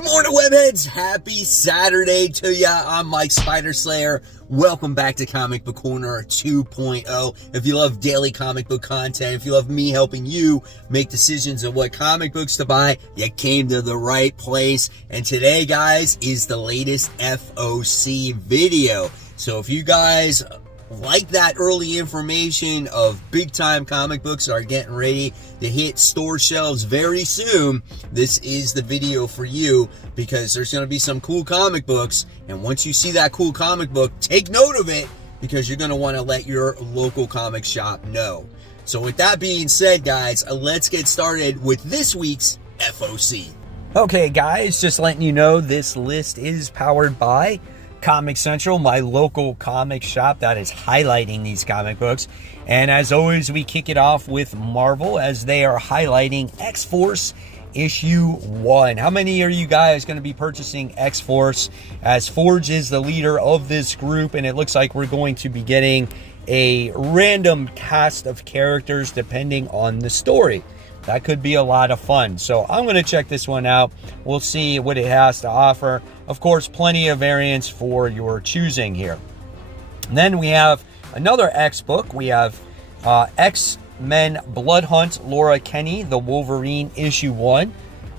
Good morning, webheads. Happy Saturday to ya. I'm Mike Spider Slayer. Welcome back to Comic Book Corner 2.0. If you love daily comic book content, if you love me helping you make decisions of what comic books to buy, you came to the right place. And today, guys, is the latest FOC video. So if you guys like that early information of big time comic books are getting ready to hit store shelves very soon, this is the video for you, because there's going to be some cool comic books, and once you see that cool comic book, take note of it, because you're going to want to let your local comic shop know. So with that being said, guys, let's get started with this week's FOC. Okay, guys, just letting you know this list is powered by Comic Central, my local comic shop that is highlighting these comic books. And as always, we kick it off with Marvel as they are highlighting X-Force issue 1. How many are you guys going to be purchasing X-Force, as Forge is the leader of this group, and it looks like we're going to be getting a random cast of characters depending on the story. That could be a lot of fun. So I'm going to check this one out. We'll see what it has to offer. Of course, plenty of variants for your choosing here. And then we have another X book. We have X-Men Blood Hunt, Laura Kinney, the Wolverine issue 1.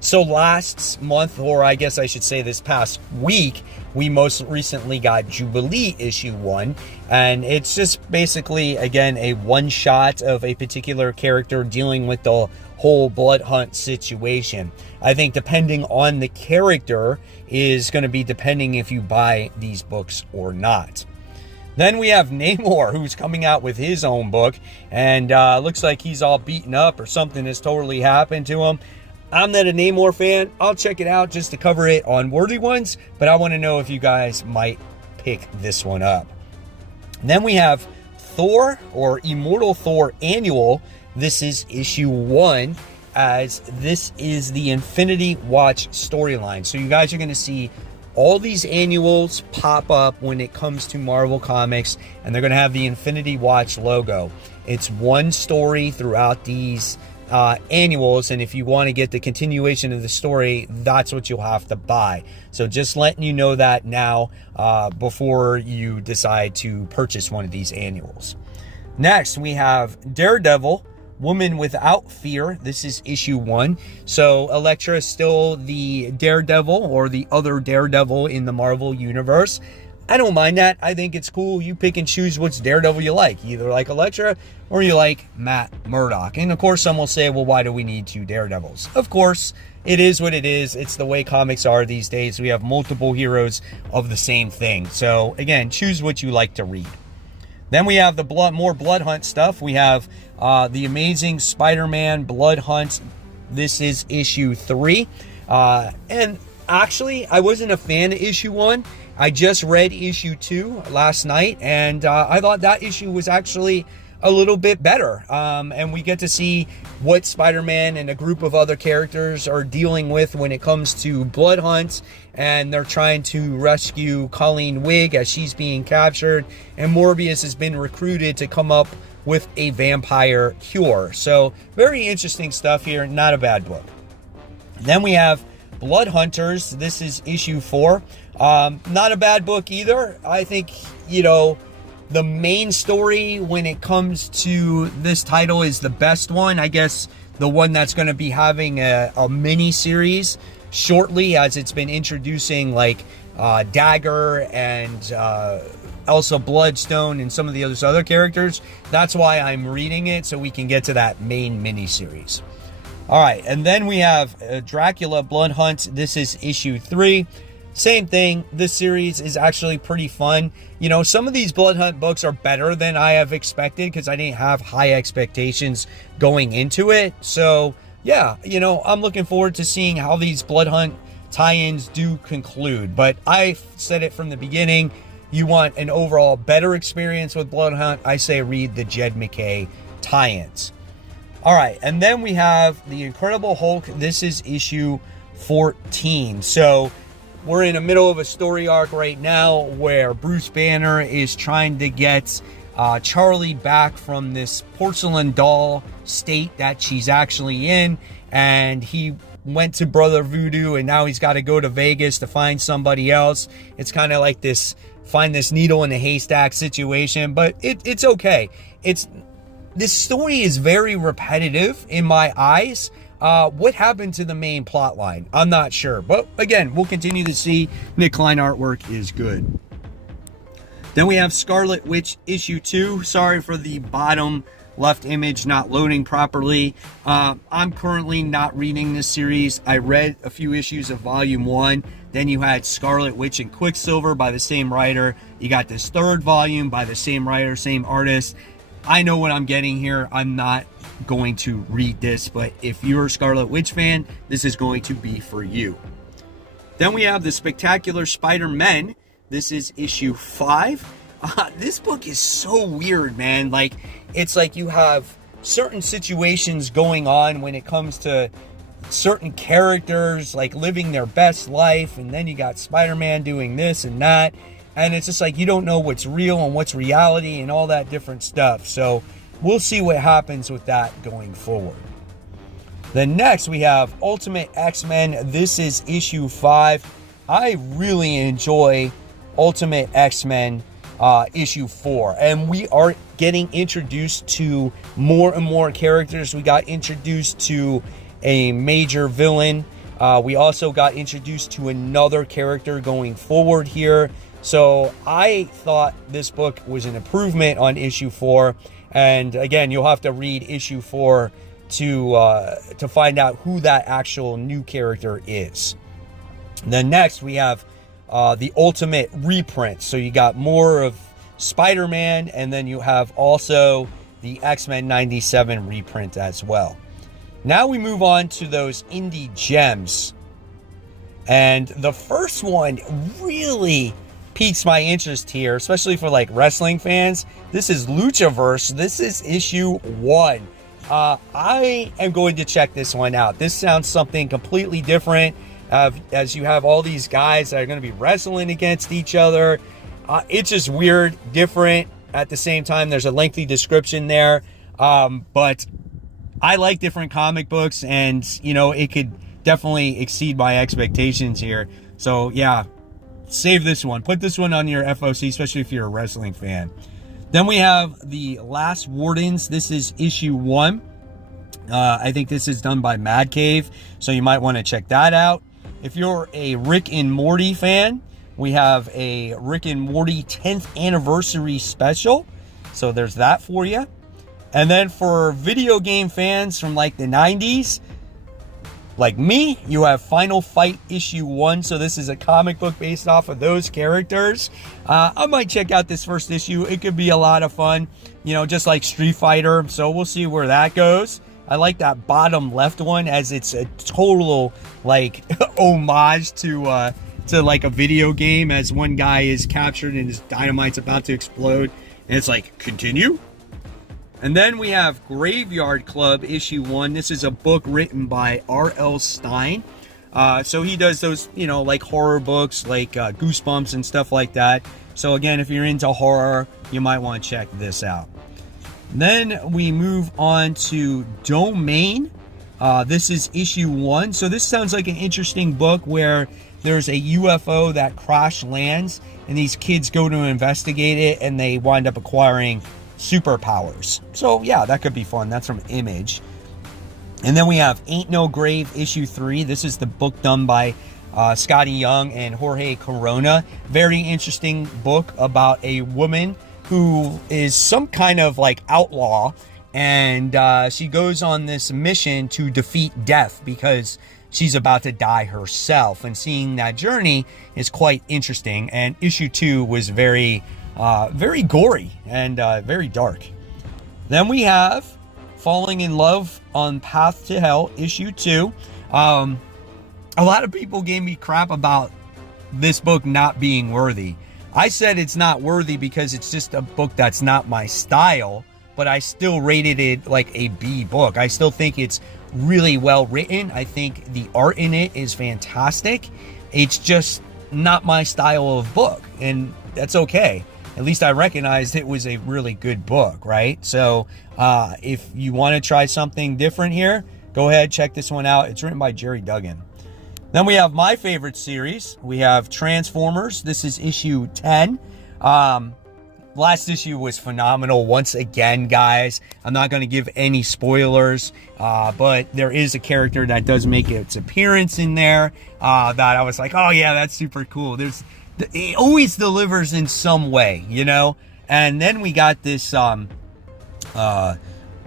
So last month, or I guess I should say this past week, we most recently got Jubilee issue 1. And it's just basically, again, a one-shot of a particular character dealing with the whole blood hunt situation. I think depending on the character is going to be depending if you buy these books or not. Then we have Namor, who's coming out with his own book, and looks like he's all beaten up or something has totally happened to him. I'm not a Namor fan. I'll check it out just to cover it on Worthy Ones, but I want to know if you guys might pick this one up. And then we have Thor, or Immortal Thor Annual. This is issue 1, as this is the Infinity Watch storyline. So you guys are going to see all these annuals pop up when it comes to Marvel Comics, and they're going to have the Infinity Watch logo. It's one story throughout these annuals, and if you want to get the continuation of the story, that's what you'll have to buy. So just letting you know that now before you decide to purchase one of these annuals. Next, we have Daredevil, Woman Without Fear. This is issue 1. So Elektra is still the Daredevil, or the other Daredevil in the Marvel Universe. I don't mind that. I think it's cool. You pick and choose which Daredevil you like. You either like Elektra or you like Matt Murdock. And of course, some will say, well, why do we need 2 Daredevils? Of course, it is what it is. It's the way comics are these days. We have multiple heroes of the same thing. So again, choose what you like to read. Then we have the more Blood Hunt stuff. We have the Amazing Spider-Man Blood Hunt. This is issue 3. And actually, I wasn't a fan of issue 1. I just read issue 2 last night, and I thought that issue was actually a little bit better. And we get to see what Spider-Man and a group of other characters are dealing with when it comes to blood hunts, and they're trying to rescue Colleen Wig as she's being captured, and Morbius has been recruited to come up with a vampire cure. So very interesting stuff here. Not a bad book. Then we have Blood Hunters. This is issue 4. Not a bad book either. I think, the main story when it comes to this title is the best one. I guess the one that's going to be having a mini series shortly, as it's been introducing like Dagger and Elsa Bloodstone and some of the other characters. That's why I'm reading it, so we can get to that main mini series. All right, and then we have Dracula Blood Hunt. This is issue 3. Same thing. This series is actually pretty fun. Some of these Blood Hunt books are better than I have expected, because I didn't have high expectations going into it. So yeah, I'm looking forward to seeing how these Blood Hunt tie-ins do conclude. But I said it from the beginning, you want an overall better experience with Blood Hunt, I say read the Jed MacKay tie-ins. All right, and then we have the Incredible Hulk. This is issue 14. So we're in the middle of a story arc right now where Bruce Banner is trying to get Charlie back from this porcelain doll state that she's actually in, and he went to Brother Voodoo and now he's got to go to Vegas to find somebody else. It's kind of like this find this needle in a haystack situation, but it's okay. This story is very repetitive in my eyes. What happened to the main plot line? I'm not sure, but again, we'll continue to see. Nick Klein artwork is good. Then we have Scarlet Witch issue 2. Sorry for the bottom left image not loading properly. I'm currently not reading this series. I read a few issues of volume 1. Then you had Scarlet Witch and Quicksilver by the same writer. You got this third volume by the same writer, same artist. I know what I'm getting here. I'm not going to read this, but if you're a Scarlet Witch fan, this is going to be for you. Then we have the Spectacular Spider-Men. This is issue 5. This book is so weird, man. Like, it's like you have certain situations going on when it comes to certain characters, like living their best life, and then you got Spider-Man doing this and that, and it's just like you don't know what's real and what's reality and all that different stuff. So we'll see what happens with that going forward. Then next we have Ultimate X-Men. This is issue 5. I really enjoy Ultimate X-Men issue 4, and we are getting introduced to more and more characters. We got introduced to a major villain. We also got introduced to another character going forward here. So I thought this book was an improvement on issue 4. And again, you'll have to read issue 4 to find out who that actual new character is. And then next we have the Ultimate reprint. So you got more of Spider-Man, and then you have also the X-Men 97 reprint as well. Now we move on to those indie gems. And the first one really piques my interest here, especially for like wrestling fans. This is Luchaverse. This is issue 1. I am going to check this one out. This sounds something completely different, as you have all these guys that are going to be wrestling against each other. It's just weird, different. At the same time, there's a lengthy description there. But I like different comic books, and, you know, it could definitely exceed my expectations here. So, yeah, save this one. Put this one on your FOC, especially if you're a wrestling fan. Then we have The Last Wardens. This is issue 1. I think this is done by Mad Cave, so you might want to check that out. If you're a Rick and Morty fan, we have a Rick and Morty 10th anniversary special. So there's that for you. And then for video game fans from like the 90s, like me, you have Final Fight issue 1. So this is a comic book based off of those characters. I might check out this first issue. It could be a lot of fun, you know, just like Street Fighter. So we'll see where that goes. I like that bottom left one, as it's a total like homage to like a video game, as one guy is captured and his dynamite's about to explode, and it's like, continue. And then we have Graveyard Club issue 1. This is a book written by R.L. Stine. So he does those, you know, like horror books, like Goosebumps and stuff like that. So again, if you're into horror, you might want to check this out. Then we move on to Domain. This is issue 1. So this sounds like an interesting book where there's a UFO that crash lands, and these kids go to investigate it, and they wind up acquiring superpowers. So yeah, that could be fun. That's from Image. And then we have Ain't No Grave issue 3. This is the book done by Scotty Young and Jorge Corona. Very interesting book about a woman who is some kind of like outlaw, and she goes on this mission to defeat death because she's about to die herself, and seeing that journey is quite interesting. And issue 2 was very gory and very dark. Then we have Falling in Love on Path to Hell issue 2. A lot of people gave me crap about this book not being worthy. I said it's not worthy because it's just a book that's not my style, but I still rated it like a B book. I still think it's really well written. I think the art in it is fantastic. It's just not my style of book, and that's okay. At least I recognized it was a really good book, right? So if you want to try something different here, Go ahead, check this one out. It's written by Jerry Duggan. Then we have my favorite series. We have Transformers. This is issue 10. Last issue was phenomenal once again, guys. I'm not going to give any spoilers, but there is a character that does make its appearance in there that I was like, oh yeah, that's super cool. It always delivers in some way, you know? And then we got this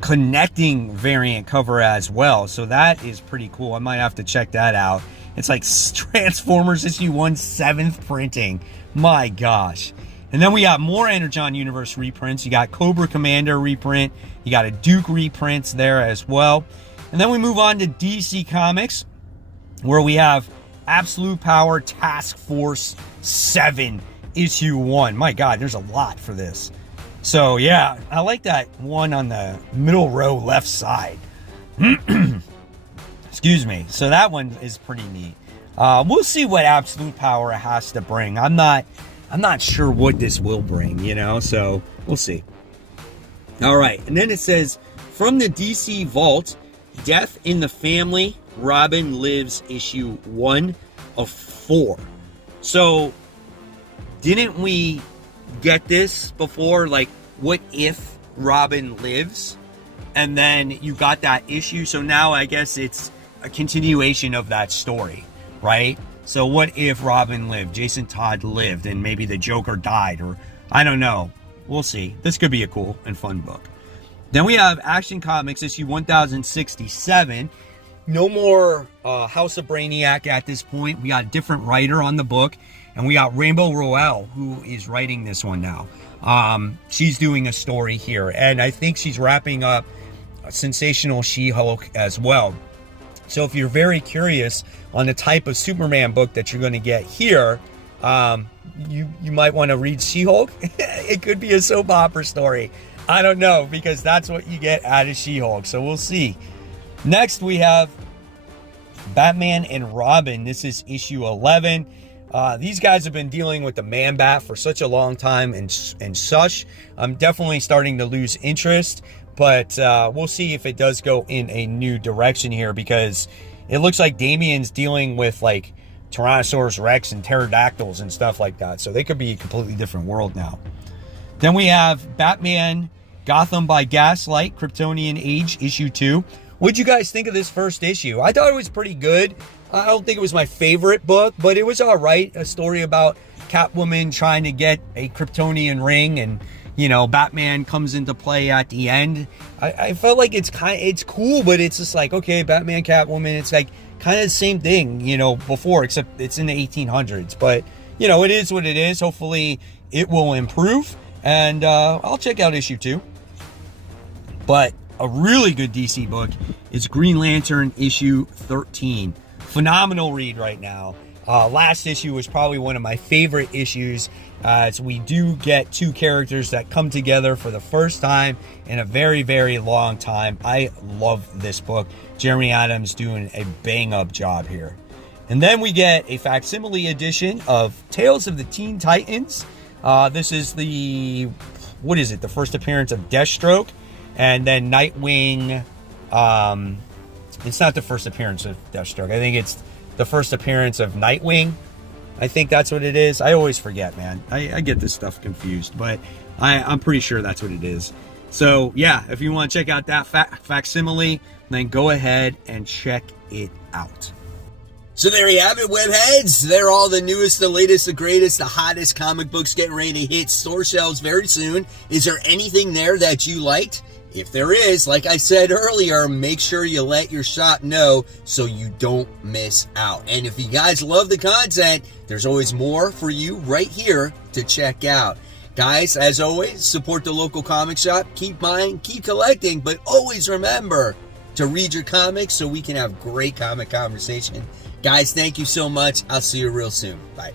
connecting variant cover as well, so that is pretty cool. I might have to check that out. It's like Transformers issue 1, 7th printing. My gosh. And then we got more Energon Universe reprints. You got Cobra Commander reprint. You got a Duke reprints there as well. And then we move on to DC Comics, where we have Absolute Power Task Force 7, issue 1. My God, there's a lot for this. So yeah, I like that one on the middle row left side. Excuse me. So that one is pretty neat. We'll see what Absolute Power has to bring. I'm not sure what this will bring, you know, so we'll see. All right, and then it says, from the DC Vault, Death in the Family, Robin Lives, issue 1 of 4. So, didn't we get this before? Like, what if Robin lives? And then you got that issue, so now I guess it's a continuation of that story, right? So what if Robin lived, Jason Todd lived, and maybe the Joker died, or I don't know. We'll see. This could be a cool and fun book. Then we have Action Comics issue 1067. No more House of Brainiac at this point. We got a different writer on the book, and we got Rainbow Rowell, who is writing this one now. She's doing a story here, and I think she's wrapping up Sensational She-Hulk as well. So if you're very curious on the type of Superman book that you're going to get here, you might want to read She-Hulk. It could be a soap opera story. I don't know, because that's what you get out of She-Hulk. So we'll see. Next, we have Batman and Robin. This is issue 11. These guys have been dealing with the Man-Bat for such a long time and such. I'm definitely starting to lose interest. But we'll see if it does go in a new direction here, because it looks like Damian's dealing with like Tyrannosaurus Rex and pterodactyls and stuff like that. So they could be a completely different world now. Then we have Batman Gotham by Gaslight, Kryptonian Age, issue 2. What'd you guys think of this first issue? I thought it was pretty good. I don't think it was my favorite book, but it was all right. A story about Catwoman trying to get a Kryptonian ring, and you know, Batman comes into play at the end. I felt like it's cool, but it's just like, okay, Batman, Catwoman, it's like kind of the same thing, you know, before, except it's in the 1800s. But, you know, it is what it is. Hopefully it will improve, and I'll check out issue 2. But a really good DC book is Green Lantern issue 13. Phenomenal read right now. Last issue was probably one of my favorite issues, as we do get two characters that come together for the first time in a very, very long time. I love this book. Jeremy Adams doing a bang-up job here. And then we get a facsimile edition of Tales of the Teen Titans. This is the first appearance of Deathstroke, and then Nightwing. It's not the first appearance of Deathstroke. I think it's the first appearance of Nightwing. I think that's what it is. I always forget, man. I get this stuff confused, but I'm pretty sure that's what it is. So, yeah, if you want to check out that facsimile, then go ahead and check it out. So there you have it, webheads. They're all the newest, the latest, the greatest, the hottest comic books getting ready to hit store shelves very soon. Is there anything there that you liked? If there is, like I said earlier, make sure you let your shop know so you don't miss out. And if you guys love the content, there's always more for you right here to check out. Guys, as always, support the local comic shop. Keep buying, keep collecting, but always remember to read your comics so we can have great comic conversation. Guys, thank you so much. I'll see you real soon. Bye.